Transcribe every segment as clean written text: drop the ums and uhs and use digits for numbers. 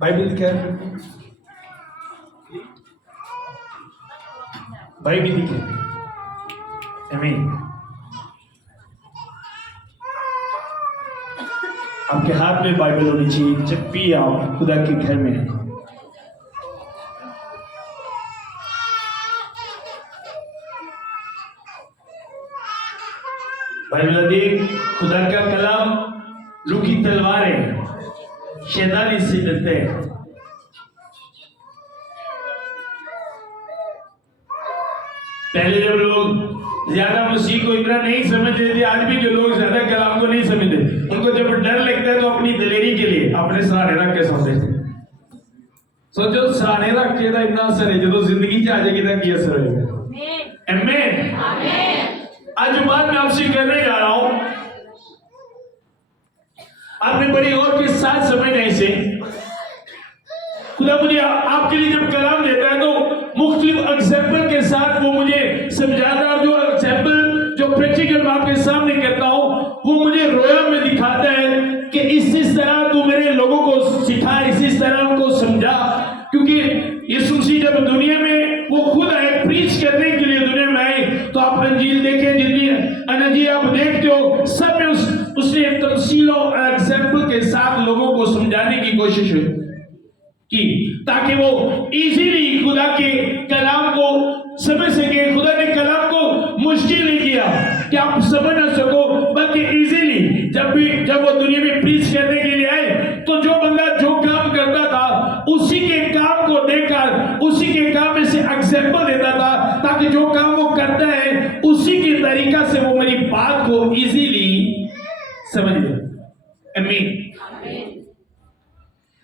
Bible दिखा Bible दिखे आमीन। आपके हाथ में बाइबल होनी चाहिए जब भी आप खुदा के घर में हैं। बाइबल देख, खुदा का कलाम लू की तलवार है, शैतान इससे डरते हैं। पहले जब लोग ज्यादा मसीह को इतना नहीं समझते थे, आज भी जो लोग ज्यादा कलाम को नहीं समझते, उनको जब डर लगता है तो अपनी दलेरी के लिए अपने सहारे रख के सोचते थे। सोचो सहारे रख के इतना असर है जो जिंदगी आ जाएगी ना, क्या असर होगा। आमीन। आज जो बात मैं आपसे करने जा रहा हूं, आपने बड़ी और के साथ समझने से खुदा मुझे आपके लिए जब कलाम देता है तो मुख्तलिफ एग्जाम्पल के साथ वो मुझे समझाता है। जो एग्जाम्पल जो प्रैक्टिकल मैं आपके सामने करता हूं वो मुझे रोया में दिखाता है कि इस तरह तू मेरे लोगों को सिखा, इस तरह उनको समझा। क्योंकि यीशु मसीह जब दुनिया में वो खुद आए प्रीच करने के लिए दुनिया में आए, तो आप अंजील देखें, जितनी अंजील आप देखते हो सब में उसने तमसीलों और एग्जाम्पल के साथ लोगों को समझाने की कोशिश की, ताकि वो इजीली खुदा के कलाम को समझ सके। खुदा ने कलाम को मुश्किल नहीं किया कि आप समझ ना सको, बल्कि इजीली जब वो दुनिया में प्रीच करने के लिए आए तो जो बंदा जो काम करता था उसी के काम को देखकर उसी के काम में से एग्जाम्पल देता था, ताकि जो काम वो करता है उसी के तरीका से वो मेरी बात को इजीली समझ ले। आमीन।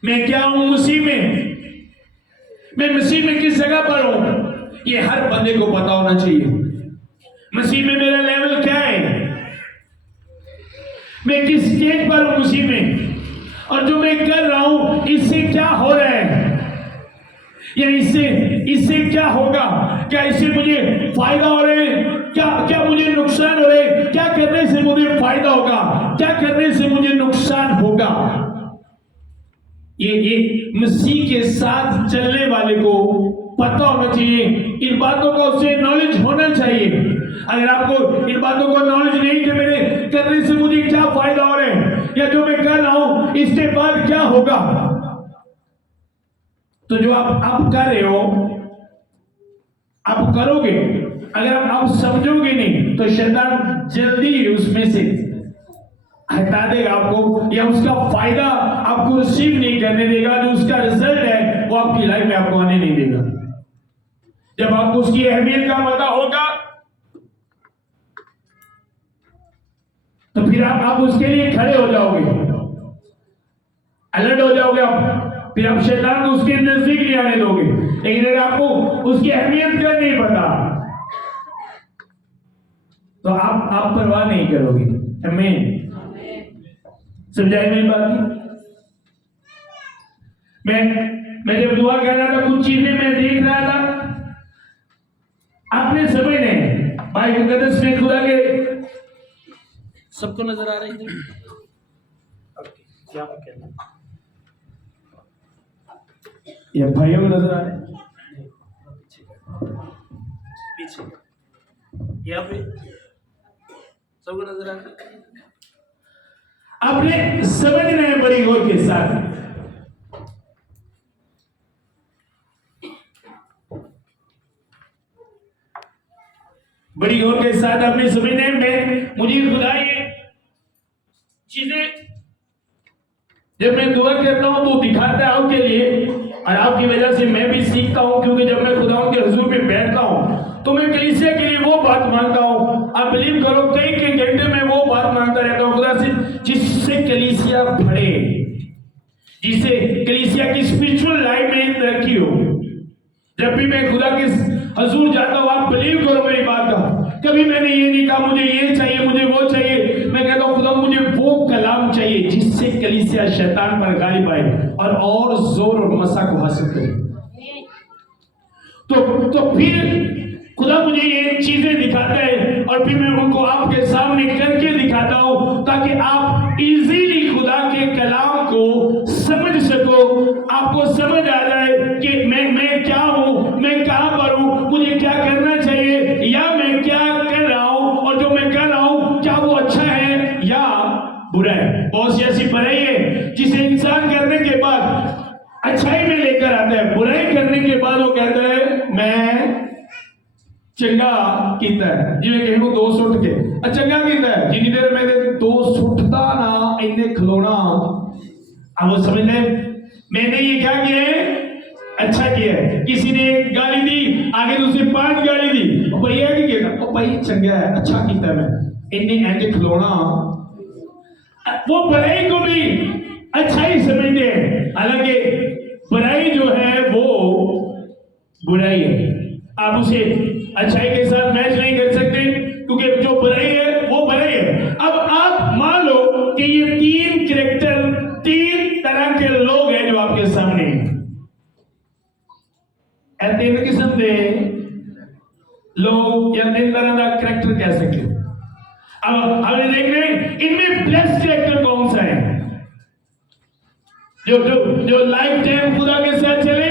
मैं क्या हूं मसीह में, मैं मसीह में किस जगह पर हूं, ये हर बंदे को पता होना चाहिए। मसीह में मेरा लेवल क्या है, मैं किस स्टेज पर हूं मसीह में, और जो मैं कर रहा हूं इससे क्या हो रहा है, या इससे क्या होगा, क्या इससे मुझे फायदा हो रहा है, क्या मुझे नुकसान हो रहा है, क्या करने से मुझे फायदा होगा, क्या करने से मुझे नुकसान होगा। ये मसीह के साथ चलने वाले को पता होना चाहिए, इन बातों का उससे नॉलेज होना चाहिए। अगर आपको इन बातों का नॉलेज नहीं कि मेरे करने से मुझे क्या फायदा हो रहा है, या जो मैं कर रहा हूं इसके बाद क्या होगा, तो जो आप कर रहे हो आप करोगे, अगर आप समझोगे नहीं तो शैतान जल्दी उसमें से हटा देगा आपको, या उसका फायदा आपको रिसीव नहीं करने देगा। जो उसका रिजल्ट है वो आपकी लाइफ में आपको आने नहीं देगा। जब आपको उसकी अहमियत का पता होगा तो फिर आप उसके लिए खड़े हो जाओगे, अलर्ट हो जाओगे आप, फिर आप शैतान को उसके नजदीक नहीं आने दोगे। लेकिन अगर आपको उसकी अहमियत का नहीं पता तो आप परवाह नहीं करोगे। आमीन। समझाई मेरी बात? मैं जब दुआ कर रहा था कुछ चीजें मैं देख रहा था, आपने समझने भाई मुकद्दस में खुदा के सबको नजर आ रही थी। क्या कहना या भाइयों को नजर आ रहे हैं पीछे यहाँ पे सबको नजर आ रहा है। आपने समझना है बड़ी गौर के साथ। बड़ी गौर के साथ आपने समझना है। मुझे खुदा ये चीजें जब मैं दुआ करता हूं तो दिखाता है आपके लिए, और आपकी वजह से मैं भी सीखता हूं। क्योंकि जब मैं खुदा के हुजूर में बैठता हूं तो मैं कलीसिया के लिए वो बात मांगता हूं। आप बिलीव करो कई घंटे में वो बात मांगता रहता हूं खुदा से, जिससे कलीसिया बढ़े, जिससे कलीसिया की स्पिरिचुअल लाइफ में तरक्की हो। जब भी मैं खुदा के हुजूर जाता हूं, आप बिलीव करो मेरी बात का, कभी मैंने ये नहीं कहा मुझे ये चाहिए मुझे वो चाहिए। मैं कहता हूं खुदा मुझे वो कलाम चाहिए जिससे कलीसिया शैतान पर गालिब आए और जोर और मसा को हासिल करे। तो फिर खुदा मुझे ये चीजें दिखाता है और फिर मैं उनको आपके सामने करके दिखाता हूं, ताकि आप इजीली खुदा के कलाम को समझ सको आपको समझ आ जाए कि मैं क्या हूं, मैं कहां पर हूं, मुझे क्या करना चाहिए, या मैं क्या कर रहा हूं और जो मैं कर रहा हूं क्या वो अच्छा है या बुरा है। बहुत सी ऐसी बुराई है जिसे इंसान करने के बाद अच्छाई में लेकर आता है, बुराई करने के बाद वो कहता है मैं चंगा कीता है। जिवें कहीं को दोस्त उठ के चंगा कीता है, जिनी देर मेरे दोस्त उठता ना इन्हें खिलौना, अब वो समझ ले मैंने ये क्या किया है, अच्छा किया है। किसी ने गाली दी, आगे दूसरी 5 गाली दी, भैया की कहना ओ भाई चंगा है, अच्छा कीता है, मैं इन्हें ऐसे खिलौना, वो बुराई को भी अच्छा ही समझते हैं। हालांकि बुराई जो है वो बुराई है, आप उसे अच्छाई के साथ मैच नहीं कर सकते, क्योंकि जो बुराई है वो बुराई है। अब आप मान लो कि ये 3 कैरेक्टर, 3 तरह के लोग हैं जो आपके सामने हैं। 3 किस्म के लोग या 3 तरह का कैरेक्टर कह सकते। अब हमें देख रहे हैं इनमें बेस्ट कैरेक्टर कौन सा है, जो लाइफ टाइम खुदा के साथ चले,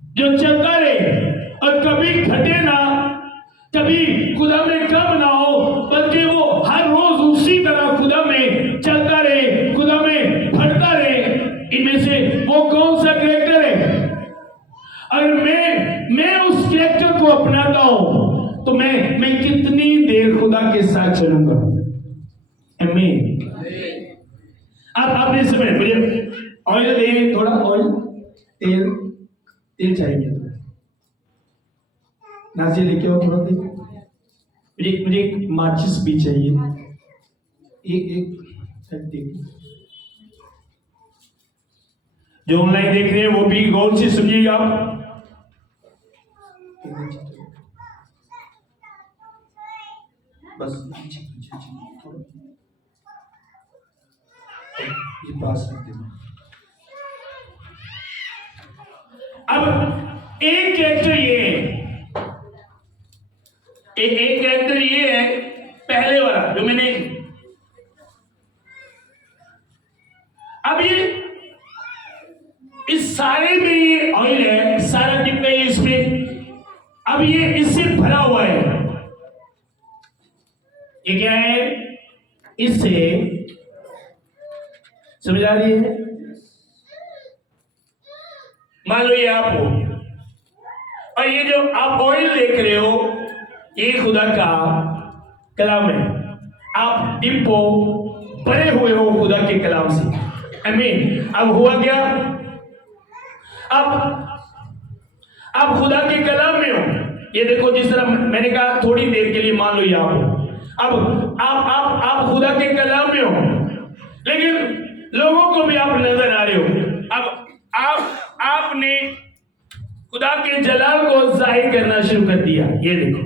जो चलता रहे और कभी घटे ना, कभी खुदा में कम ना हो, बल्कि वो हर रोज उसी तरह खुदा में चलता रहे, खुदा में बढ़ता रहे। इनमें से वो कौन सा कैरेक्टर है? अगर मैं उस कैरेक्टर को अपनाता हूं तो मैं कितनी देर खुदा के साथ चलूंगा। आमीन। अब आपने समय मुझे ऑयल दे, थोड़ा ऑयल, तेल चाहिए, नाजिया लेके आओ थोड़ा देर। मुझे एक माचिस भी चाहिए, एक देख। जो ऑनलाइन देख रहे हैं वो भी गौर से सुनिएगा। बस ये पास रख देना। अब एक कैरेक्टर ये है, एक कैरेक्टर ये है पहले वाला जो मैंने, अब ये इस सारे में ये ऑयल है, सारा डिब्बा है इसमें, अब ये इससे भरा हुआ है। ये क्या है, इससे समझ आ रही है? मान लो ये आप हो और ये जो आप ऑयल देख रहे हो ये खुदा का कलाम है। आप डिब्बो भरे हुए हो खुदा के कलाम से। आमीन। अब हुआ क्या, अब खुदा के कलाम में हो। ये देखो जिस तरह मैंने कहा थोड़ी देर के लिए मान लो ये आप हो, अब आप खुदा के कलाम में हो, लेकिन लोगों को भी आप नजर आ रहे हो। अब आपने खुदा के जलाल को जाहिर करना शुरू कर दिया। ये देखो,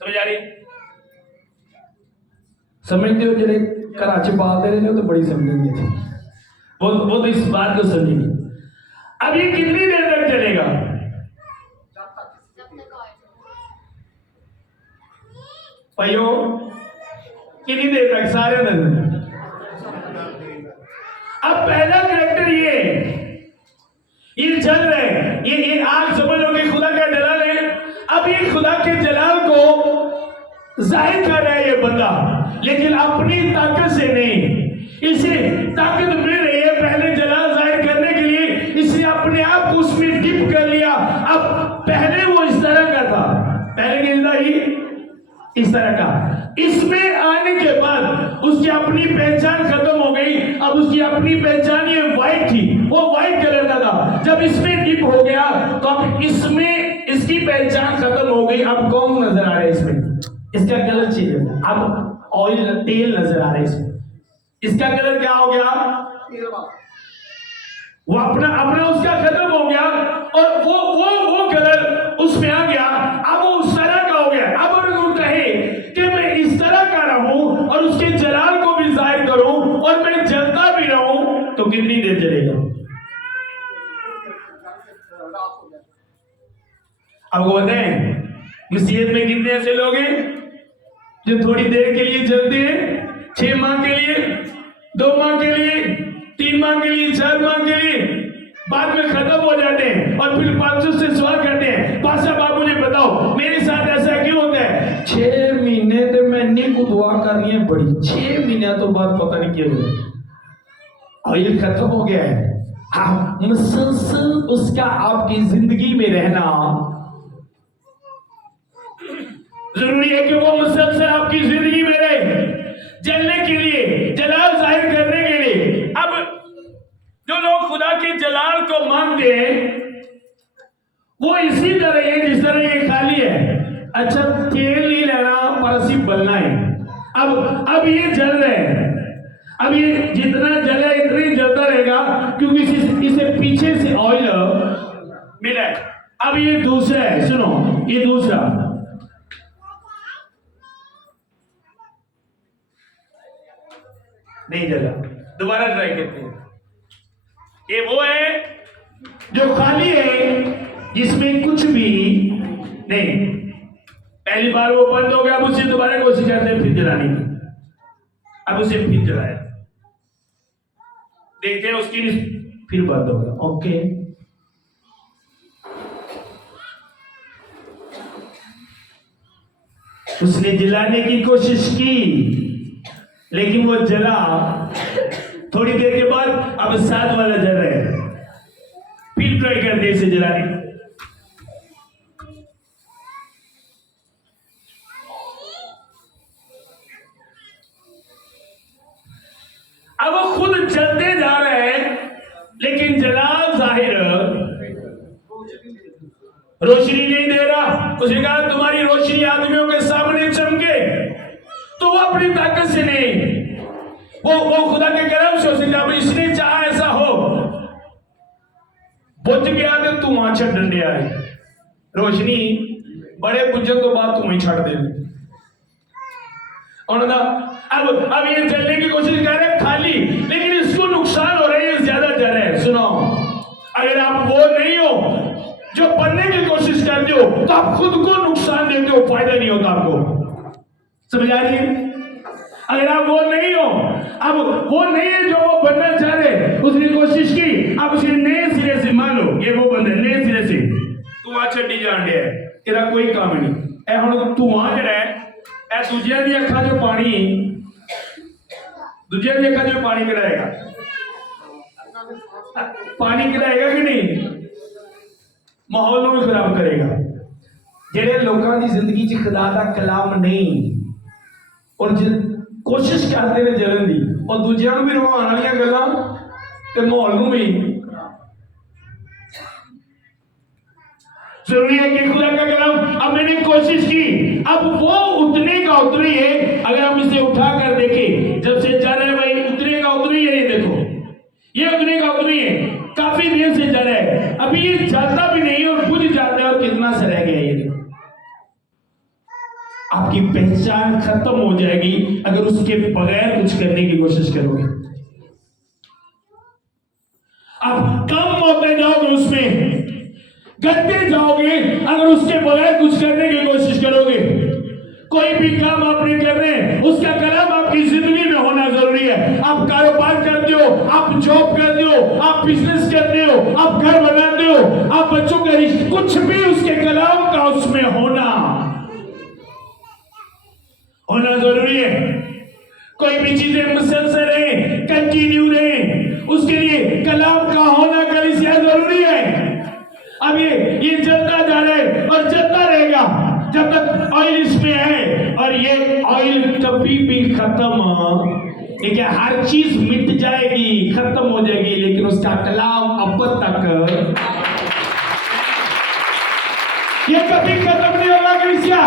समझ आ रही है? समझते हो? जरे कराची बात दे रहे हो तो बड़ी समझेंगे, वो तो इस बात को समझेंगे। अब ये कितनी देर तक चलेगा? भाइयों कितनी देर तक? सारे दिन। अब पहला कैरेक्टर ये चल रहे हैं, ये आग समझ लो कि खुदा का जलाल है। अब ये खुदा के जलाल को जाहिर कर रहा है ये बंदा, लेकिन अपनी ताकत से नहीं। इसे ताकत मिल रही है पहले जलाल जाहिर करने के लिए, इसने अपने आप को उसमें डिप कर लिया। अब पहले वो इस तरह का था, पहले गिरदा ही इस तरह का, इसमें आने के बाद उसकी अपनी पहचान खत्म हो गई। अब उसकी अपनी पहचान ये व्हाइट थी, वो व्हाइट कलर का था। जब इसमें डिप हो गया तो अब इसमें इसकी पहचान खत्म हो गई। अब कौन नजर आ रहा है इसमें? इसका कलर चेंज हो गया। अब ऑयल तेल नजर आ रहा है इसमें। इसका कलर क्या हो गया? वो अपना उसका खत्म हो गया और वो कलर उसमें आ गया। अब वो उस तरह का हो गया। अब अगर वो कहे कि मैं इस तरह का रहूं और उसके जलाल को भी जाहिर करूं और मैं जलता भी रहूं तो कितनी देर चलेगा? आपको बताएं मसीहत में कितने ऐसे लोग हैं जो थोड़ी देर के लिए जलते हैं, 6 माह के लिए, 2 माह के लिए, 3 माह के लिए, 4 माह के लिए, बाद में खत्म हो जाते हैं और फिर 500 से सवाल करते हैं, पासा बाबू मुझे बताओ मेरे साथ ऐसा क्यों होता है? 6 महीने तो मैंने को दुआ करनी है बड़ी, 6 महीने तो बाद पता नहीं क्यों ऑयल खत्म हो गया है। आप मुसलसल उसका आपकी जिंदगी में रहना जरूरी है कि वो मुसलसल आपकी जिंदगी में रहे, जलने के लिए, जलाल जाहिर करने के लिए। अब जो लोग खुदा के जलाल को मांगते हैं वो इसी तरह है जिस तरह ये खाली है। अच्छा तेल नहीं लेना पर सिर्फ बलना है। अब ये जल रहे हैं, अब ये जितना जले इतना ही जलता रहेगा क्योंकि इसे पीछे से ऑयल मिला है। अब ये दूसरा है, सुनो ये दूसरा, नहीं जला, दोबारा ट्राई करते हैं। ये वो है जो खाली है जिसमें कुछ भी नहीं, पहली बार वो बंद हो गया, अब उसे दोबारा कोशिश करते हैं फिर जलाने की, अब उसे फिर जलाया, देखते हैं उसकी फिर बंद हो गया। ओके उसने जलाने की कोशिश की लेकिन वो जला, थोड़ी देर के बाद अब 7 वाला जल रहा है, फिर ट्राई करते इसे जलाने। अब वो खुद जलते जा रहे हैं लेकिन जलाल जाहिर रोशनी नहीं दे रहा। उसने कहा तुम्हारी रोशनी आदमियों के सामने चमके, तो वो अपनी ताकत से नहीं, वो खुदा के करम से, उसने कहा इसने चाहा ऐसा हो, बुझ गया तो तू वहां छड़ डंडे आए, रोशनी बड़े बुझन तो बाद तू वहीं छड़ दे। अब ये जलने की कोशिश कर रहे खाली, लेकिन इसको नुकसान हो रहा है, ज्यादा जल रहा है। सुनो, अगर आप वो नहीं हो जो बनने की कोशिश करते हो तो आप खुद को नुकसान देते हो, फायदा नहीं होता आपको, समझ आ रही है? अगर आप वो नहीं हो, अब वो नहीं है जो वो बनना चाह रहे, उसने कोशिश की, अब उसे नए सिरे से, मान लो ये वो बंदा नए सिरे से तू वहां छड्डी जान दिया है, तेरा कोई काम नहीं ए, हुण तू वहां जड़ा है ए दूजिया दी अखां चों पानी, दूजिया दी अखां चों पानी कढाएगा, पानी कढाएगा कि नहीं? माहौल को भी खराब करेगा। जेडे लोगों की जिंदगी च खुदा दा कलाम नहीं और कोशिश करते हैं जलन की और दूसरों को भी रुवाण वाली गल्लां ते माहौल को भी, जरूरी है कि खुदा का कलाम। अब मैंने कोशिश की, अब वो उतने का उतरी है। अगर हम इसे उठा कर देखें, जब से जा रहा है भाई उतने का उतरी है, ये देखो ये उतने का उतरी है, काफी देर से जा रहा है, अभी ये जलता भी नहीं और बुझ जाता है और कितना सा रह गया ये देखो। आपकी पहचान खत्म हो जाएगी अगर उसके बगैर कुछ करने की कोशिश करोगे। आप कम होते जाओगे, उसमें गंदे जाओगे अगर उसके बगैर कुछ करने की कोशिश करोगे। कोई भी काम आप नहीं कर रहे, उसका कलाम आपकी जिंदगी में होना जरूरी है। आप कारोबार करते हो, आप जॉब करते हो, आप बिजनेस करते हो, आप घर बनाते हो, आप बच्चों का रिश्ता, कुछ भी उसके कलाम का उसमें होना जरूरी है। कोई भी चीजें मुसलसल रहे, कंटिन्यू रहे, उसके लिए कलाम का होना कलीसिया जरूरी है। अब ये जलता जा रहा है और जलता रहेगा जब तक ऑयल इसमें है, और ये ऑयल कभी भी खत्म, देखिए हर चीज मिट जाएगी, खत्म हो जाएगी, लेकिन उसका कलाम अब तक ये कभी खत्म नहीं होगा कलीसिया।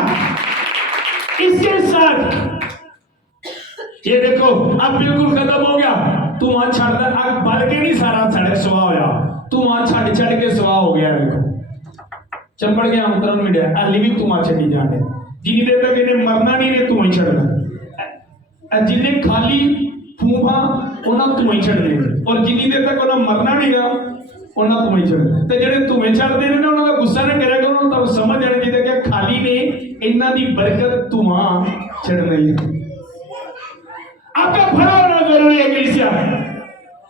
इसके साथ ये देखो अब बिल्कुल खत्म हो गया, तू वहां छड़ आग बल के नहीं सारा सड़क सुहा होया, तू वहां छड़ छड़ के सुहा हो गया, देखो चंबड़ गया अंतरन मिडिया हाली भी तू वहां छड़ी जाने, जिनी देर तक इन्हें मरना नहीं ने तू वहीं छड़ना, जिन्हें खाली फूफा उन्हें तू वहीं छड़ने, और जिनी देर तक उन्हें मरना नहीं गा उन्हें तू वहीं छड़ना। तो जेडे तुम्हें छड़ते ने उन्होंने गुस्सा ना करेगा, उन्होंने तब समझ आना चाहिए कि खाली ने इन्ना दी बरकत तू वहां छड़ना ही। आपका भला होना जरूरी है कलीसिया में।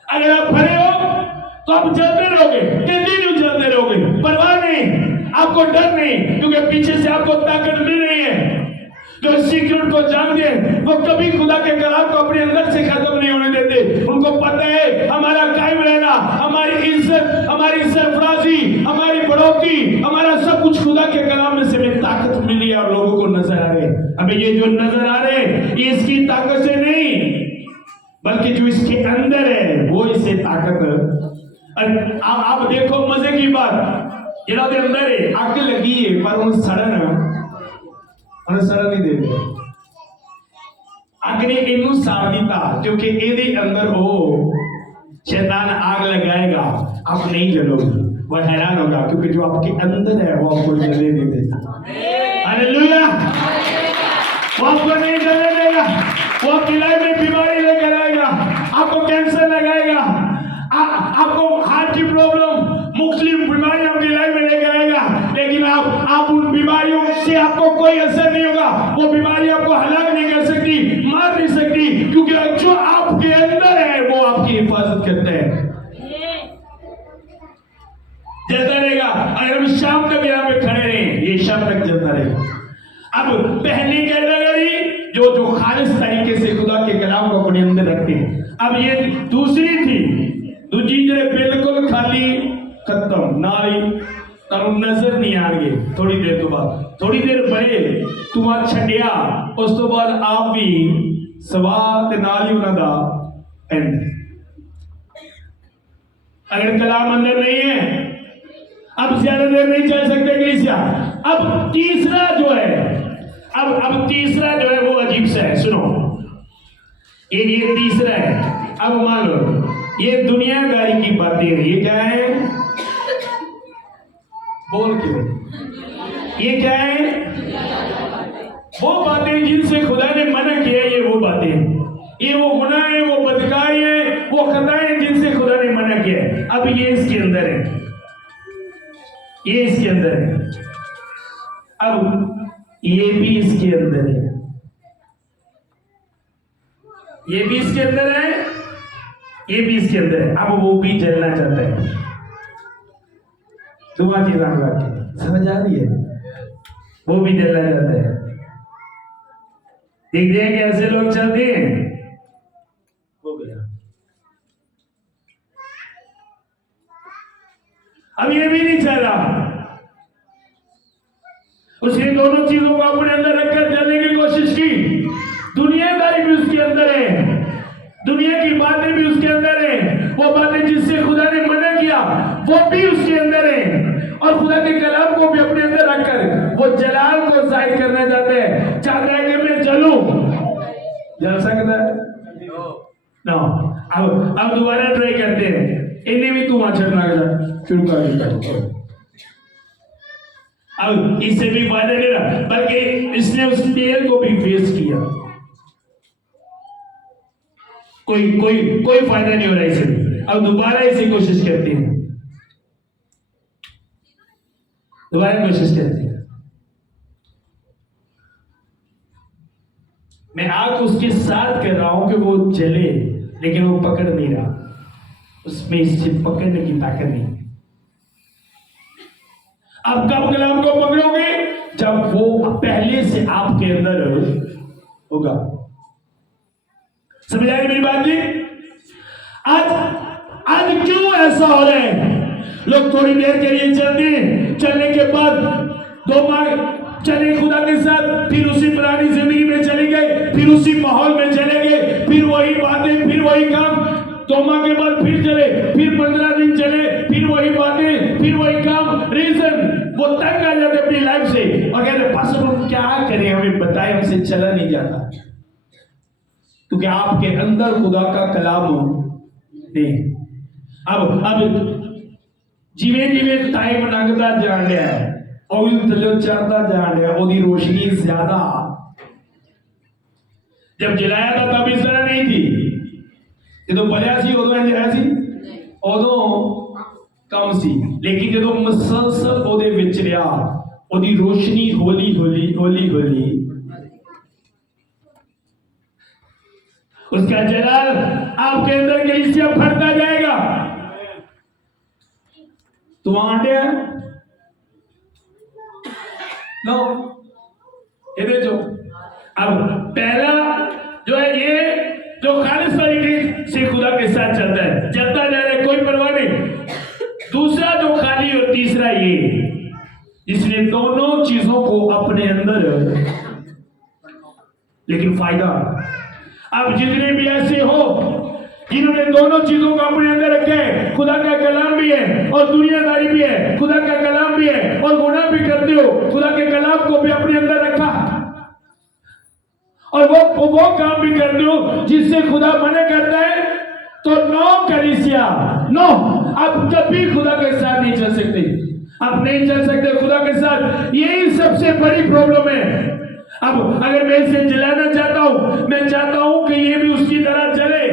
अगर आप भले हो तो आप चलते रहोगे, कंटिन्यू चलते रहोगे, परवाह नहीं, आपको डर नहीं, क्योंकि पीछे से आपको ताकत मिल रही है। जो सीक्रेट को जानते हैं वो कभी खुदा के कलाम को अपने अंदर से खत्म नहीं होने देते। उनको पता है हमारा कायम रहना, हमारी इज्जत, हमारी सरफराजी, हमारी बढ़ोतरी, हमारा सब कुछ खुदा के कलाम में से हमें ताकत मिली है और लोगों को नजर आ रहे हैं। हमें ये जो नजर आ रहे हैं ये इसकी ताकत से नहीं, बल्कि जो इसके अंदर है वो इसे ताकत। आप देखो मजे की बात, ये अंदर है, आग लगी है पर उन सड़न नहीं देते। अग्नि इनू साड़ दीता क्योंकि ਇਹਦੇ अंदर वो शैतान आग लगाएगा, आप नहीं जलोगे। वह हैरान होगा क्योंकि जो आपके अंदर है वो आपको जलने नहीं देगा। हालेलुया, वो आपको नहीं जलने देगा। वो आपकी लाइफ में बीमारी लेकर आएगा, आपको कैंसर लगाएगा, आपको हार्ट की प्रॉब्लम, मुख्तलिफ बीमारी आपकी लाइफ में लेकर आएगा, लेकिन आप उन बीमारियों से आपको कोई असर नहीं होगा। वो बीमारी आपको हलाक नहीं कर सकती, मार नहीं सकती, क्योंकि जो आपके अंदर है वो आपकी हिफाजत करते हैं। जलता रहेगा। अगर हम शाम तक यहाँ पे खड़े रहे, ये शाम तक जलता रहेगा। अब पहली कैटेगरी जो खालिस तरीके से खुदा के कलाम को अपने अंदर रखते हैं। अब ये दूसरी थी, दूसरी जो बिल्कुल खाली खत्म नाली तब नजर नहीं आएंगे। थोड़ी देर तो बाद, थोड़ी देर पहले तुम छड़िया, उस तो बाद आप भी सवाल नाल ही उन्हों का एंड। अगर कलाम अंदर नहीं है अब ज्यादा देर नहीं चल सकते कलीसिया। अब तीसरा जो है, अब तीसरा जो है वो अजीब सा है। सुनो, ये तीसरा है। अब मान लो ये दुनियादारी की बातें हैं। ये क्या है? बोल क्यों? ये क्या है? वो बातें जिनसे खुदा ने मना किया, ये वो बातें हैं। ये वो गुनाह है, वो बदकाई है, वो खताएं जिनसे खुदा ने मना किया है। अब ये इसके अंदर है, ये इसके अंदर है। अब ये भी इसके अंदर है, ये भी इसके अंदर है, ये भी इसके अंदर है। अब वो भी जलना चाहता है। तुम्हारी समझ आ रही है? वो भी जलना चाहता है। देखते हैं कैसे लोग चलते हैं। हो गया। अब ये भी नहीं चल रहा। उसने दोनों चीजों को अपने अंदर रखकर जलने की कोशिश की। दुनियादारी भी उसके अंदर है, दुनिया की बातें भी उसके अंदर है, वो बातें जिससे खुदा ने मना किया वो भी उसके अंदर है। और खुदा के कलाम को भी अपने अंदर रखकर वो जलाल को जाहिर करना चाहता है कि मैं जलूं। जल सकता है ना? अब दोबारा ट्राई करते हैं। इन्हें भी तुम चढ़ना शुरू कर देता। अब इससे भी फायदा नहीं रहा, बल्कि इसने उस तेल को भी वेस्ट किया। कोई फायदा नहीं हो रहा इसे। अब दोबारा इसे कोशिश करते हैं, दोबारा कोशिश करते हैं। मैं आग उसके साथ कर रहा हूं कि वो जले, लेकिन वो पकड़ नहीं रहा, उसमें इससे पकड़ने की ताकत नहीं। अब कब कलाम को पकड़ोगे? जब वो पहले से आपके अंदर होगा। समझ आए मेरी बात जी? आज क्यों ऐसा हो रहा है? लोग थोड़ी देर के लिए चलते हैं, चलने के बाद 2 माह चले खुदा के साथ, फिर उसी पुरानी जिंदगी में चले गए, फिर उसी माहौल में चले गए, फिर वही बातें, फिर वही काम। 2 माह के बाद फिर चले, फिर 15 दिन चले, फिर वही बातें, फिर वही काम। रीजन वो तंग आ जाते अपनी लाइफ से और कहते पास्टर हम क्या करें, हमें बताए, हमसे चला नहीं जाता, क्योंकि आपके अंदर खुदा का कलाम नहीं। अब जिमें जिमें टाइम लंघता जान रहा है, ऑयल थल्ले चढ़ता जान रहा है, ओदी रोशनी ज्यादा। जब जलाया था तब इस तरह नहीं थी। जो बढ़िया सी उदों इंज है सी, उदों कम सी, लेकिन जो मसलसल ओदे विच रहा, ओदी रोशनी हौली हौली हौली हौली उसका जलाल आपके अंदर कलीसिया भरता जाएगा। तो आंटे नो ये जो अब पहला जो है ये जो खालिस तरीके से खुदा के साथ चलता है, चलता जा रहा है, कोई परवाह नहीं। दूसरा जो खाली और तीसरा ये जिसने दोनों चीजों को अपने अंदर, लेकिन फायदा अब जितने भी ऐसे हो जिन्होंने दोनों चीजों को अपने अंदर रखे है, खुदा का कलाम भी है और दुनियादारी भी है, खुदा का कलाम भी है और गुनाह भी करते हो, खुदा के कलाम को भी अपने अंदर रखा और वो काम भी करते हो जिससे खुदा मना करता है, तो नो कलीसिया नो, आप कभी खुदा के साथ नहीं चल सकते, आप नहीं चल सकते खुदा के साथ। यही सबसे बड़ी प्रॉब्लम है। अब अगर मैं इसे जलाना चाहता हूं, मैं चाहता हूं कि ये भी उसकी तरह चले,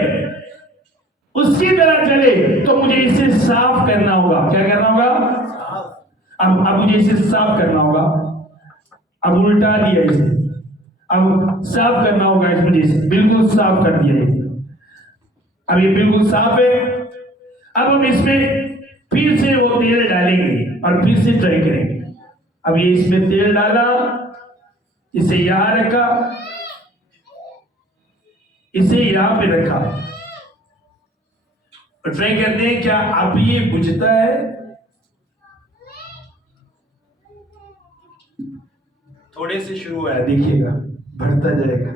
उसकी तरह चले, तो मुझे इसे साफ करना होगा। क्या करना होगा? अब मुझे इसे साफ करना होगा। अब उल्टा दिया इसे, अब साफ करना होगा इस वजह से, बिल्कुल साफ कर दिया है। अब ये बिल्कुल साफ है। अब हम इसमें फिर से वो तेल डालेंगे और फिर से ट्राई करेंगे। अब ये इसमें तेल डाला, इसे यहां रखा, इसे यहां पे रखा और ट्राई करते हैं क्या अब ये बुझता है? थोड़े से शुरू हुआ है, देखिएगा बढ़ता जाएगा।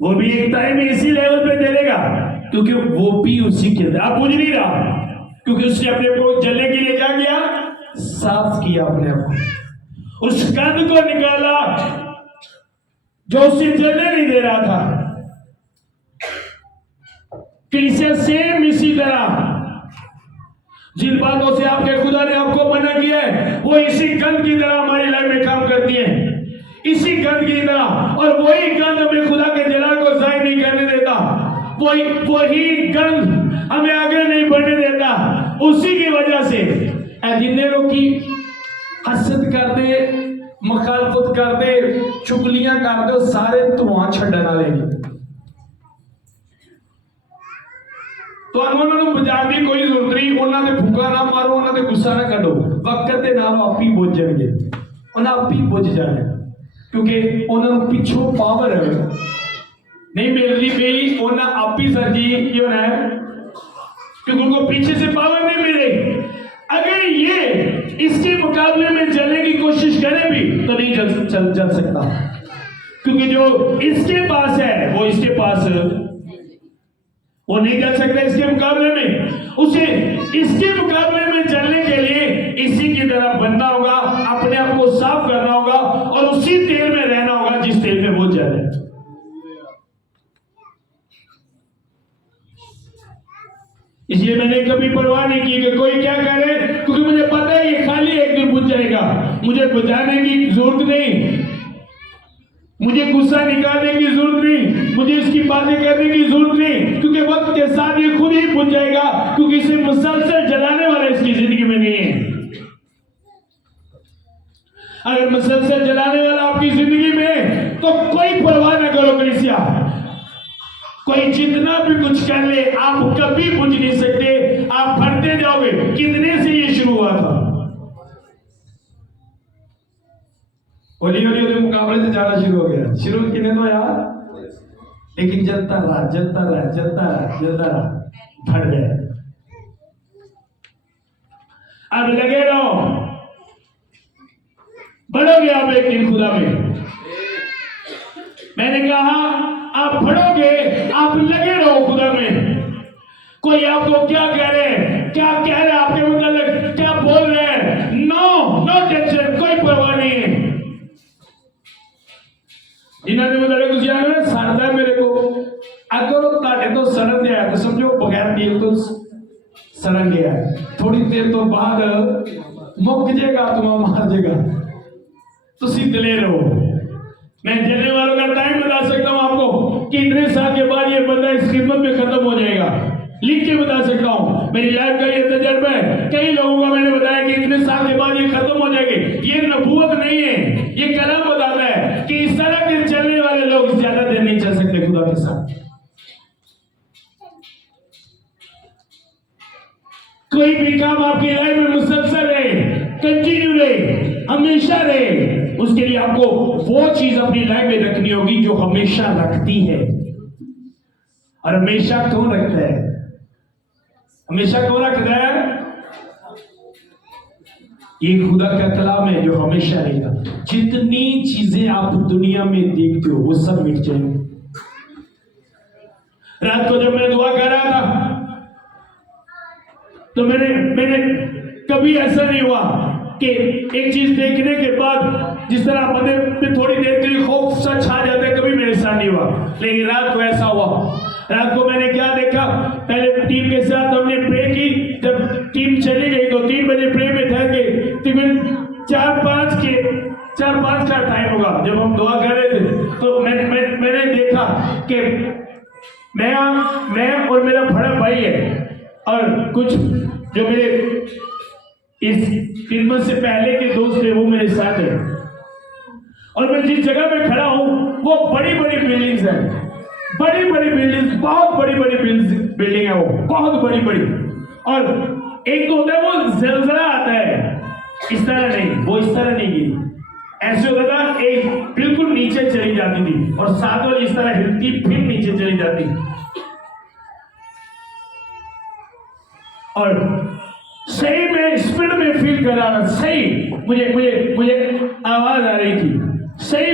वो भी एक टाइम इसी लेवल पे चलेगा क्योंकि वो भी उसी के अंदर, आप बुझ नहीं रहा, क्योंकि उसने अपने को जलने के लिए क्या किया? साफ किया अपने आप को, उस गंध को निकाला जो उसे जलने नहीं दे रहा था। कलीसिया सेम इसी तरह जिन बातों से आपके खुदा ने आपको मना किया है, वो इसी गंध की तरह हमारी लाइफ में काम करती है, इसी गंध की तरह। और वही गंध हमें खुदा के जलाल को जाहिर नहीं करने देता, वही गंध हमें आगे नहीं बढ़ने देता। उसी की वजह से जितने लोग की हसद कर दे, मुखालफत कर दे, चुगलियां कर दे, सारे धुआं छड्डन वाले नहीं। ਤੁਹਾਨੂੰ ਬਚਾਉਣ ਦੀ ਕੋਈ ਜ਼ਰੂਰਤ ਨਹੀਂ, ਉਹਨਾਂ ਤੇ ਫੂਕਾ ਨਾ ਮਾਰੋ, ਉਹਨਾਂ ਤੇ ਗੁੱਸਾ ਨਾ ਕੱਢੋ, ਵਕਤ ਦੇ ਨਾਲ ਆਪ ਹੀ ਬੁੱਝ ਜਾਣਗੇ, ਉਹਨਾਂ ਆਪ ਹੀ ਬੁੱਝ ਜਾਣਾ, ਕਿਉਂਕਿ ਉਹਨਾਂ ਨੂੰ ਪਿੱਛੋਂ ਪਾਵਰ नहीं मिलती पई, ਉਹਨਾਂ आप ही सर जी ये होना है, क्योंकि उनको पीछे से पावर नहीं मिल रही। अगर ये इसके मुकाबले में चलने की कोशिश करे भी तो नहीं चल सकता, क्योंकि जो इसके पास है वो इसके पास वो नहीं चल सकता इसके मुकाबले में। उसे इसके मुकाबले में चलने के लिए इसी की तरह बनना होगा, अपने आप को साफ करना होगा और उसी तेल में रहना होगा जिस तेल में वो चल रहा है। इसलिए मैंने कभी परवाह नहीं की कि कोई क्या करे, क्योंकि मुझे पता है ये खाली एक दिन बुझ जाएगा, मुझे बुझाने की जरूरत नहीं, मुझे गुस्सा निकालने की जरूरत नहीं, मुझे इसकी बातें करने की जरूरत नहीं, क्योंकि वक्त के साथ ये खुद ही बुझ जाएगा, क्योंकि इसे मुसलसल जलाने वाला इसकी जिंदगी में नहीं है। अगर मुसलसल जलाने वाला आपकी जिंदगी में, तो कोई परवाह ना करो कलीसिया, कोई जितना भी कुछ कर ले आप कभी बुझ नहीं सकते, आप भरते जाओगे। कितने से ये शुरू हुआ था, होली होली होली मुकाबले से ज्यादा शुरू हो गया, शुरू कितने तो यार, लेकिन जलता रहा जलता रहा जलता रहा जलता रहा, भर गया। अब लगे रहो, बढ़ोगे आप एक दिन खुदा में। मैंने कहा आप बढ़ोगे, आप लगे रहो खुदा में। कोई आपको क्या कह रहे हैं, क्या कह रहे हैं आपके मतलब, क्या बोल रहे हैं, नो टेंशन, कोई परवाह नहीं है। इन्होंने मतलब तुझे आगे सड़ता है मेरे को, अगर ताटे तो सड़न गया तो समझो बगैर तेल तो सड़न गया है, थोड़ी देर तो बाद मुक जाएगा, तुम्हें मार देगा, तो सीधे रहो। मैं जलने वालों का टाइम बता सकता हूं आपको कि इतने साल के बाद ये बंदा इस खिदमत में खत्म हो जाएगा, लिख के बता सकता हूं। मेरी लाइफ का ये तजर्बा है। कई लोगों को मैंने बताया कि इतने साल के बाद ये खत्म हो जाएंगे। ये नबूवत नहीं है, ये कलाम बताता है कि इस तरह के चलने वाले लोग ज्यादा देर नहीं चल सकते खुदा के साथ। कोई भी काम आपकी लाइफ में मुसलसल रहे, कंटिन्यू रहे, हमेशा रहे, उसके लिए आपको वो चीज अपनी लाइफ में रखनी होगी जो हमेशा रखती है। और हमेशा कौन रखता है? हमेशा कौन रखता है? ये खुदा का कलाम है जो हमेशा रहेगा। जितनी चीजें आप दुनिया में देखते हो वो सब मिट जाएंगे। रात को जब मैं दुआ कर रहा था तो मैंने कभी ऐसा नहीं हुआ कि एक चीज देखने के बाद जिस तरह बंदे पे थोड़ी देर के लिए खौफ सा छा जाता है, कभी मेरे साथ नहीं हुआ। लेकिन रात को ऐसा हुआ। रात को मैंने क्या देखा, पहले टीम के साथ हमने प्रे की। जब टीम चली गई तो 3 बजे प्रे में ठहर गए। तकरीबन 4-5 का टाइम होगा जब हम दुआ कर रहे थे। तो मैंने देखा कि मैं और मेरा बड़ा भाई है और कुछ जो मेरे इस फिल्म से पहले के दोस्त थे वो मेरे साथ है। और मैं जिस जगह पे खड़ा हूं वो बड़ी बड़ी बिल्डिंग्स है, बड़ी बड़ी बिल्डिंग्स, बहुत बड़ी बड़ी बिल्डिंग है, वो बहुत बड़ी बड़ी। और एक तो होता है वो जलजला आता है, इस तरह नहीं, वो इस तरह नहीं गिरी, ऐसे होता था, एक बिल्कुल नीचे चली जाती थी और साथ वाली इस तरह हिलती फिर नीचे चली जाती। और सही में स्पीड में फील कर रहा था, सही मुझे आवाज आ रही थी, सही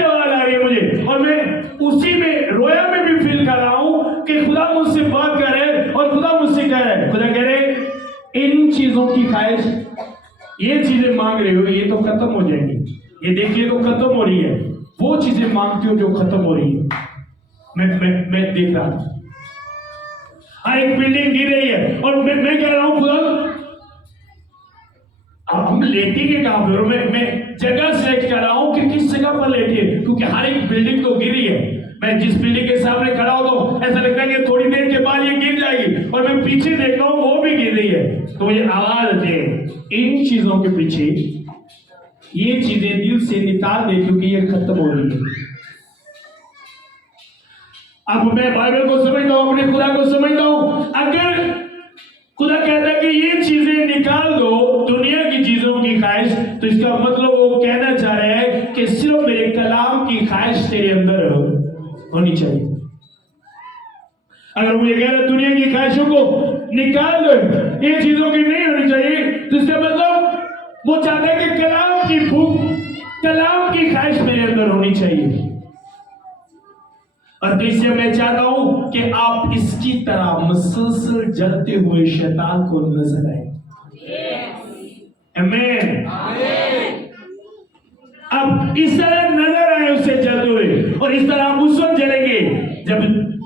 आवाज आ रही है मुझे। और मैं उसी में रोया में भी फील कर रहा हूं कि खुदा मुझसे बात कर रहे हैं और खुदा मुझसे कह रहे हैं, खुदा कह रहे इन चीजों की ख्वाहिश, ये चीजें मांग रहे हो ये तो खत्म हो जाएंगी, ये देखिए तो खत्म हो रही है। वो चीजें मांगते हो जो खत्म हो रही है। मैं देख रहा हूं एक बिल्डिंग गिर रही है और मैं कह रहा हूं खुदा अब हम लेटेंगे कहां पर? मैं जगह सेलेक्ट कर रहा हूं कि किस जगह पर लेटे, क्योंकि हर एक बिल्डिंग तो गिरी है। मैं जिस बिल्डिंग के सामने खड़ा हूं तो ऐसा लगता है कि थोड़ी देर के बाद ये गिर जाएगी, और मैं पीछे देख रहा हूं वो भी गिर रही है। तो मुझे आवाज दे इन चीजों के पीछे ये चीजें दिल से निकाल दे, क्योंकि ये खत्म हो रही है। अब मैं बाइबल को समझता हूं, अपने खुदा को समझता हूं। अगर खुदा कहता है कि ये चीजें निकाल दो दुनिया की चीजों की ख्वाहिश, तो इसका मतलब वो कहना चाह रहे हैं कि सिर्फ मेरे कलाम की ख्वाहिश तेरे अंदर होनी चाहिए। अगर मुझे कह रहा दुनिया की ख्वाहिशों को निकाल दो, ये चीजों की नहीं होनी चाहिए, तो इसका मतलब वो चाहता है कि कलाम की भूख, कलाम की ख्वाहिश मेरे अंदर होनी चाहिए। और तीसरे मैं चाहता हूं कि आप इसकी तरह मुसलसल जलते हुए शैतान को नजर आए। आमीन। अब इस तरह नजर आए उसे जलते हुए, और इस तरह आप उस वक्त जलेंगे जब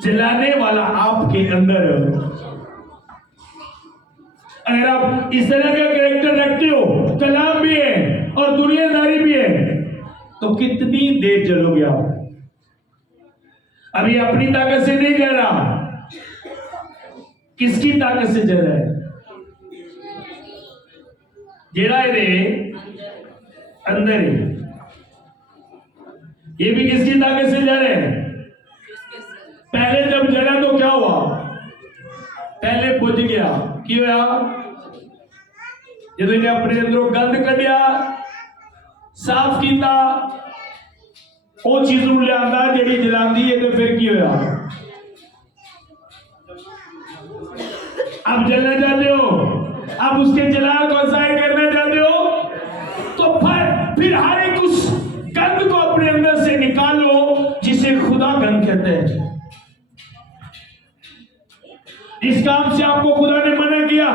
जलाने वाला आपके अंदर हो। अगर आप इस तरह का कैरेक्टर रखते हो, कलाम भी है और दुनियादारी भी है, तो कितनी देर जलोगे आप? अभी अपनी ताकत से नहीं जल रहा, किसकी ताकत से जल रहा है? जेड़ा है अंदर ही, ये भी किसकी ताकत से जल रहे हैं? पहले जब जला तो क्या हुआ? पहले बुझ गया। क्यों हुआ? जब इन्हें अपने अंदरों गंद कढ़िया, साफ किया, वो चीज लिया जी जलाती है, तो फिर की होया? आप जलना चाहते हो, आप उसके जलाल को जाहिर करना चाहते हो, तो फिर हर एक उस गंद को अपने अंदर से निकालो जिसे खुदा गंद कहते हैं। जिस काम से आपको खुदा ने मना किया,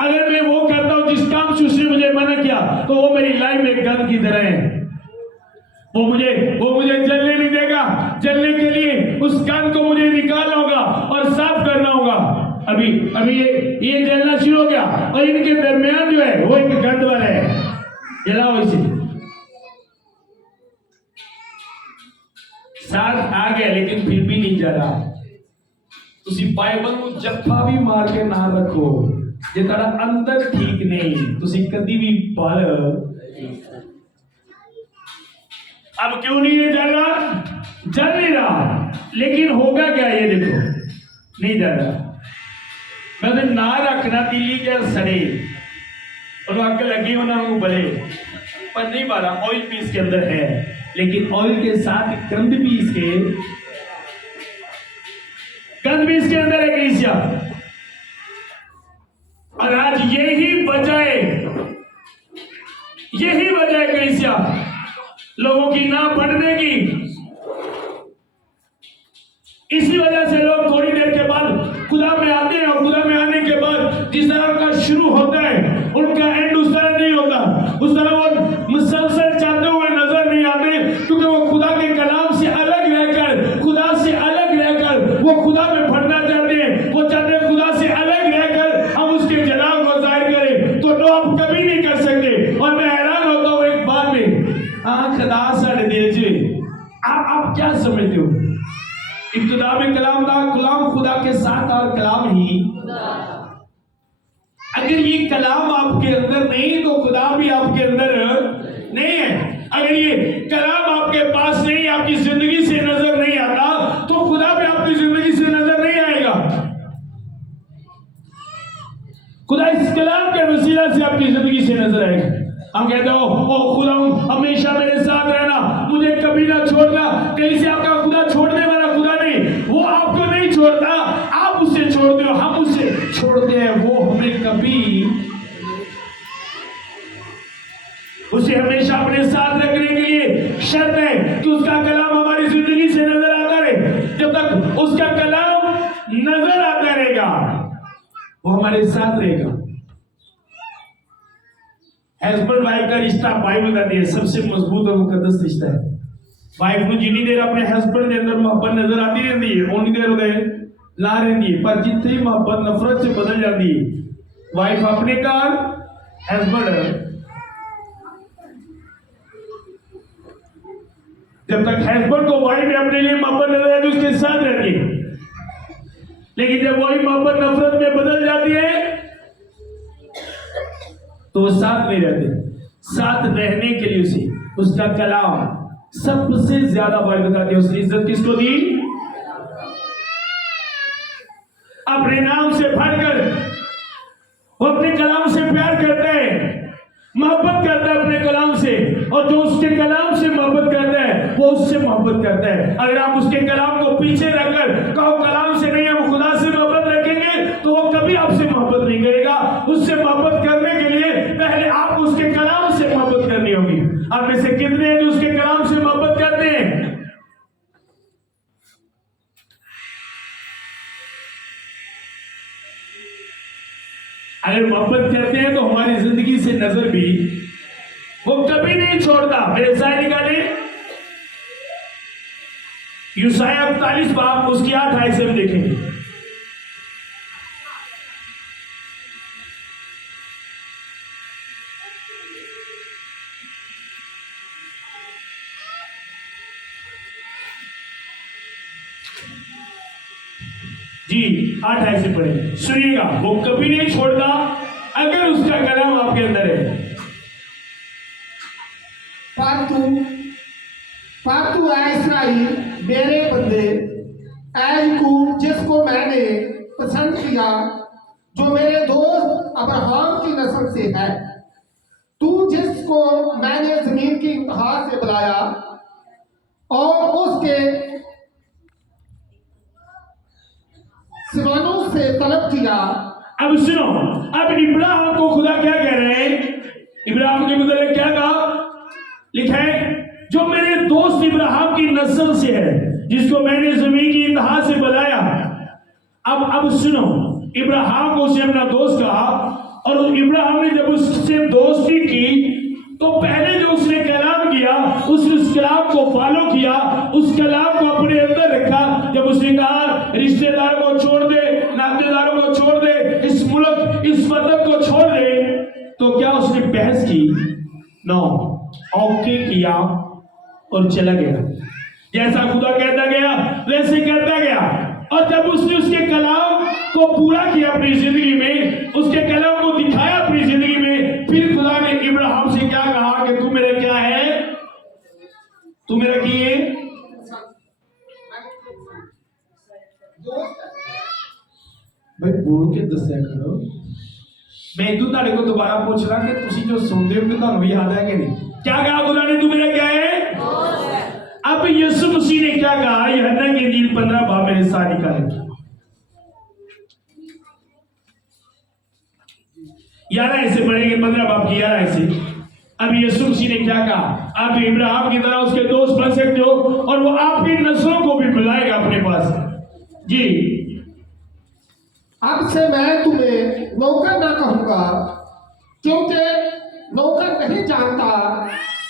अगर मैं वो करता हूं जिस काम से उसने मुझे मना किया, तो वो मेरी लाइफ में गंद की तरह है। वो मुझे जलने नहीं देगा। जलने के लिए उस गंद को मुझे निकालना होगा और साफ करना होगा। अभी ये जलना शुरू हो गया, और इनके दरमियान जो है वो एक गंद वाला है, जलाओ इसे। साथ आ गया लेकिन फिर भी नहीं जला, ਤੁਸੀਂ ਬਾਈਬਲ ਨੂੰ ਜੱਫਾ ਵੀ ਮਾਰ ਕੇ ਨਾ ਰੱਖੋ ਜੇ ਤੁਹਾਡਾ ਅੰਦਰ ਠੀਕ ਨਹੀਂ ਤੁਸੀਂ ਕਦੀ ਵੀ ਪਲ अब क्यों नहीं ये जल नहीं रहा लेकिन होगा क्या ये देखो नहीं जल रहा मैं तो ना रखना दिल्ली क्या सड़े और आग लगी उन्होंने बले पर नहीं मारा ऑयल भी इसके अंदर है लेकिन ऑयल के साथ गंद भी इसके अंदर है कलीसिया और आज यही वजह है कलीसिया लोगों की ना पढ़ने की इसी वजह से लोग थोड़ी देर के बाद खुदा में आते हैं और खुदा में आने के बाद जिस तरह का शुरू होता है उनका एंड उस तरह नहीं होता उस तरह वो मुसलसल चाहते हुए नजर नहीं आते क्योंकि वो खुदा के कलाम से अलग रहकर वो खुदा में पढ़ना चाहते हैं वो चाहते हैं खुदा से अलग रहकर हम उसके जलाल को जाहिर करें तो आप कभी नहीं कर सकते और मैं हैरान होता हूँ एक बात में आप क्या समझते हो इब्तिदा में कलाम था कलाम खुदा के साथ और कलाम ही अगर ये कलाम आपके अंदर नहीं तो खुदा भी आपके अंदर नहीं है अगर ये कलाम आपके पास नहीं आपकी जिंदगी से नजर नहीं आता तो खुदा भी आपकी जिंदगी से नजर नहीं आएगा खुदा इस कलाम के वसीला से आपकी जिंदगी से नजर आएगा हम कहते हो ओ खुदा हमेशा मेरे साथ रहना मुझे कभी ना छोड़ना कहीं से आपका खुदा छोड़ने वाला खुदा नहीं वो आपको नहीं छोड़ता आप उसे छोड़ते हो हम उसे छोड़ते हैं वो हमें कभी उसे हमेशा अपने साथ रखने के लिए शर्त है कि उसका कलाम हमारी जिंदगी से नजर आता रहे जब तक उसका कलाम नजर आता रहेगा वो हमारे साथ रहेगा हस्बैंड वाइफ का रिश्ता बाइबल का दिया सबसे मजबूत और मुकद्दस रिश्ता है वाइफ को जितनी देर अपने हस्बैंड के अंदर मोहब्बत नजर आती रहती है उतनी देर उधर ला रहती है पर जितनी मोहब्बत नफरत से बदल जाती है वाइफ अपने कार हस्बैंड जब तक हस्बैंड को वाइफ अपने लिए मोहब्बत नजर आती है उसके साथ रहती है लेकिन जब वही मोहब्बत नफरत में बदल जाती है तो वो साथ नहीं रहते साथ रहने के लिए उसे उसका कलाम सबसे ज्यादा बात बताती है उसने इज्जत किसको दी अपने नाम से भरकर वो अपने कलाम से प्यार करता है मोहब्बत करता है अपने कलाम से और जो उसके कलाम से मोहब्बत करता है वो उससे मोहब्बत करता है अगर आप उसके कलाम को पीछे रखकर कहो कलाम से नहीं हम खुदा से मोहब्बत रखेंगे तो वो कभी आपसे मोहब्बत नहीं करेगा उससे मोहब्बत करने के लिए पहले आपको उसके कलाम से मोहब्बत करनी होगी आप में से कितने हैं जो उसके कलाम से मोहब्बत करते हैं अगर मोहब्बत करते हैं तो हमारी जिंदगी से नजर भी वो कभी नहीं छोड़ता मेरे शायरी निकाले यूसाया 41 बाब उसकी 8 आयत से हम देखेंगे जी 8 आयत से पढ़े सुनिएगा वो कभी नहीं छोड़ता अगर उसका कलाम आपके अंदर है पर तू ऐ इस्राएल मेरे बंदे ऐ याकूब जिसको मैंने पसंद किया जो मेरे दोस्त अब्राहम की नस्ल से है तू जिसको मैंने जमीन की इंतहा से बुलाया और उसके सिवानों से तलब किया अब सुनो अब इब्राहिम को खुदा क्या कह रहे हैं इब्राहिम के मतलब क्या कहा लिखा है जो मेरे दोस्त इब्राहिम की नस्ल से है जिसको मैंने जमीन की इंतहा से बुलाया अब सुनो इब्राहिम को उसने अपना दोस्त कहा और इब्राहिम ने जब उससे दोस्ती की तो पहले जो उसने कलाम किया उसने उस कलाम को फॉलो किया उस कलाम को अपने अंदर रखा जब उसने कहा रिश्तेदारों को छोड़ दे नातेदारों को छोड़ दे इस मुल्क इस वतन को छोड़ दे तो क्या उसने बहस की नो ओके किया और चला गया जैसा खुदा कहता गया वैसे कहता गया और जब उसने उसके कलाम को पूरा किया अपनी जिंदगी में, उसके कलाम को दिखाया अपनी जिंदगी में, फिर खुदा ने इब्राहिम से क्या कहा कि तू मेरा क्या है, तू मेरा की है। भाई बोल के दस्या करो। मैं तू तारे को दोबारा पूछ रहा कि तुसी जो सुनते हो कि ਤੁਹਾਨੂੰ भी याद है कि नहीं? क्या कहा खुदा ने, तू मेरा क्या है? अब यीशु मसीह ने क्या कहा, यूहन्ना की इंजील 15 बाब मेरे साथ निकालेंगे 11 ऐसे पढ़ेंगे, 15 बाब की 11 ऐसे। अब यीशु मसीह ने क्या कहा, आप इब्राहिम की तरह उसके दोस्त बन सकते हो और वो आपकी नस्लों को भी बुलाएगा अपने पास। जी, अब से मैं तुम्हें नौकर ना कहूंगा, क्योंकि नौकर नहीं जानता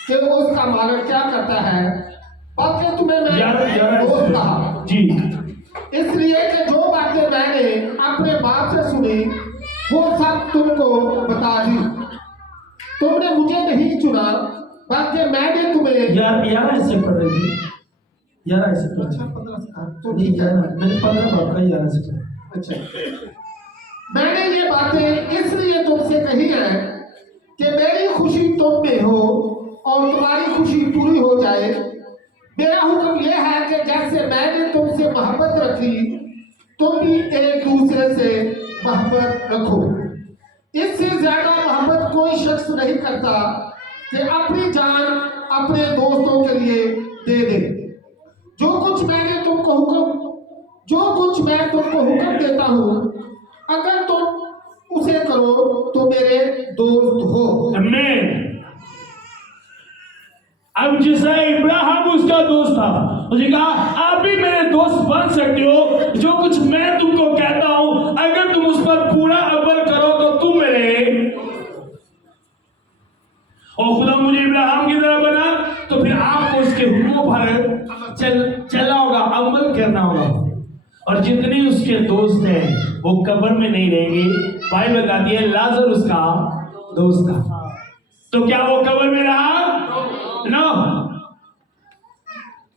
कि उसका मालिक क्या करता है, बल्कि तुम्हें मैं दोस्त कहा। जी, इसलिए कि जो बातें मैंने अपने बाप से सुनी वो सब तुमको बता दी। तुमने मुझे नहीं चुना, बल्कि मैंने तुम्हें। यार ऐसे पढ़ रहे थे, यार ऐसे पढ़ अच्छा, 15 से तो ठीक है। मैंने 15 बाब का 11 से पढ़ा। अच्छा, मैंने ये बातें इसलिए तुमसे कही है कि मेरी खुशी तुम में हो और तुम्हारी खुशी पूरी हो जाए। मेरा हुक्म यह है कि जैसे मैंने तुमसे मोहब्बत रखी, तुम भी एक दूसरे से मोहब्बत रखो। इससे ज्यादा मोहब्बत कोई शख्स नहीं करता कि अपनी जान अपने दोस्तों के लिए दे दे। जो कुछ मैं तुमको हुक्म देता हूँ, अगर तुम उसे करो तो मेरे दोस्त हो। आमीन। अब जैसा इब्राहिम उसका दोस्त था, उसने कहा आप भी मेरे दोस्त बन सकते हो। जो कुछ मैं तुमको कहता हूं, अगर तुम उस पर पूरा अमल करो तो तुम मेरे। और खुदा मुझे इब्राहिम की तरह बना, तो फिर आपको उसके हुक्मों पर चलना होगा, अमल करना होगा। और जितने उसके दोस्त हैं वो कब्र में नहीं रहेंगे। बाइबल बताती है लाजर उसका दोस्त था, तो क्या वो कब्र में रहा? नो।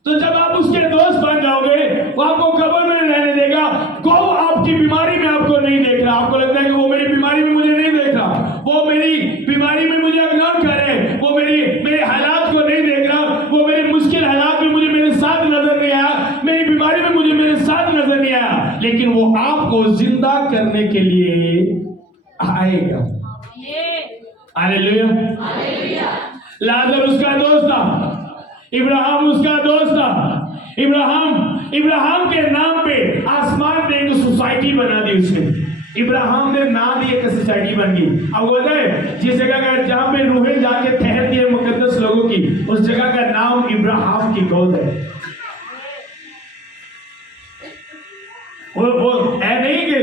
तो जब आप उसके दोस्त बन जाओगे, वो आपको कब्र में रहने देगा। गौ आपकी बीमारी में आपको नहीं देख रहा, आपको लगता है कि वो मेरी बीमारी में मुझे नहीं देख रहा, वो मेरी बीमारी में मुझे इग्नोर कर रहे हैं, वो मेरे हालात को नहीं देख रहा, वो मेरे मुश्किल हालात में मुझे मेरे साथ नजर नहीं आया, मेरी बीमारी में मुझे मेरे साथ नजर नहीं आया, लेकिन वो आपको जिंदा करने के लिए आएगा। हालेलुया। लाजर उसका दोस्त था, इब्राहिम उसका दोस्त था। इब्राहिम के नाम पे आसमान में एक सोसाइटी बना दी उसने। इब्राहिम ने नाम दी, एक सोसाइटी बन गई। अब वो है जिस जगह का जहां पे रूहें जाके ठहरती है मुकद्दस लोगों की, उस जगह का नाम इब्राहिम की गोद है। वो है नहीं कि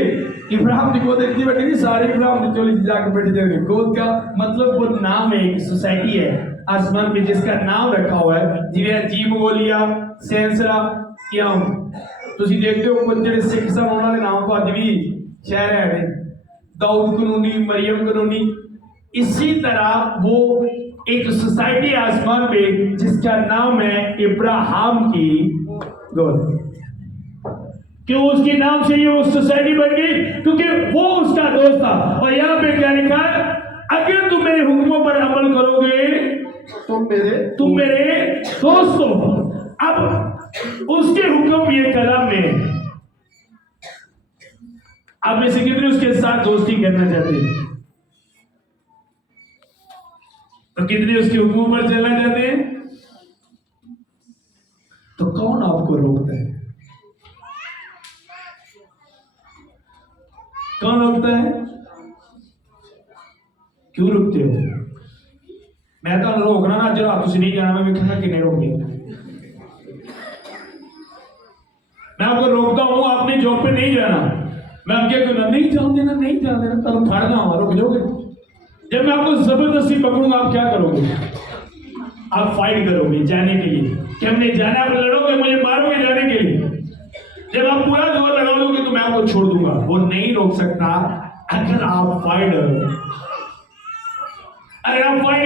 इब्राहिम की गोद इतनी बैठेगी, सारे इब्राहिम की चोली जाकर बैठे जाएंगे। गोद का मतलब वो नाम है, एक सोसाइटी है आसमान में जिसका नाम रखा हुआ है, जिन्हें जी मंगोलिया, सेंसरा या ਤੁਸੀਂ देखते हो कुछ ਜਿਹੜੇ सिख सन उन्होंने नाम को आज भी शहर है, दाऊद कानूनी, मरियम कानूनी। इसी तरह वो एक सोसाइटी आसमान में जिसका नाम है इब्राहिम की गोद। क्यों उसके नाम से ये उस सोसाइटी बन गई? क्योंकि वो उसका दोस्त था। और यहाँ पे क्या लिखा है, अगर तुम मेरे हुक्मों पर अमल करोगे तुम मेरे दोस्त हो। अब उसके हुक्म ये कलाम में, आप में से कितने उसके साथ दोस्ती करना चाहते हैं? तो कितने उसके हुक्मों पर चलना चाहते हैं? तो कौन आपको रोकता है? कौन रोकता है? क्यों रुकते हो? मैं तो रोकना ना, जरा तुम नहीं जाना, मैं वेखना किन्ने रोक दिया। मैं आपको रोकता हूं, आपने जॉब पे नहीं जाना, मैं आपके नहीं जान देना, नहीं जान देना, तब फाड़ना हुआ, रुक जाओगे। जब मैं आपको जबरदस्ती पकड़ूंगा, आप क्या करोगे? आप फाइट करोगे जाने के लिए कि हमने जाना, आप लड़ोगे, मुझे मारोगे जाने के लिए। जब आप पूरा जोर लगाओगे तो मैं आपको छोड़ दूंगा। वो नहीं रोक सकता अगर आप फाइट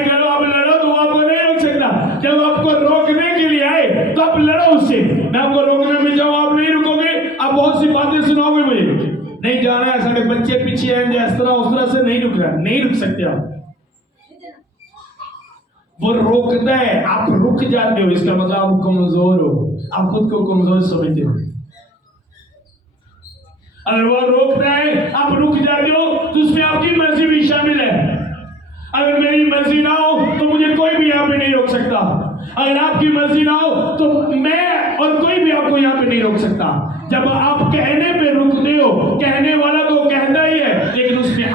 करो, आप लड़ो तो वो आपको नहीं रोक सकता। जब आपको रोकने के लिए आए तो आप लड़ो उससे। मैं आपको रोकने में जाऊं, आप नहीं रुकोगे, आप बहुत सी जाना है, साढ़े बच्चे पीछे आएंगे, इस तरह उस तरह से नहीं रुक रहा, नहीं रुक सकते आप। वो रोकता है, आप रुक जाते हो, इसका मतलब आप कमजोर हो, आप खुद को कमजोर समझते हो। अगर वो रोकता है, आप रुक जाते हो, तो उसमें आपकी मर्जी भी शामिल है। अगर मेरी मर्जी ना हो तो मुझे कोई भी यहाँ पे नहीं रोक सकता, अगर आपकी मर्जी ना हो तो मैं और कोई भी आपको यहाँ पे नहीं रोक सकता। जब आप कहने पे रुकते हो, कहने वाला तो कहता ही है, लेकिन उसमें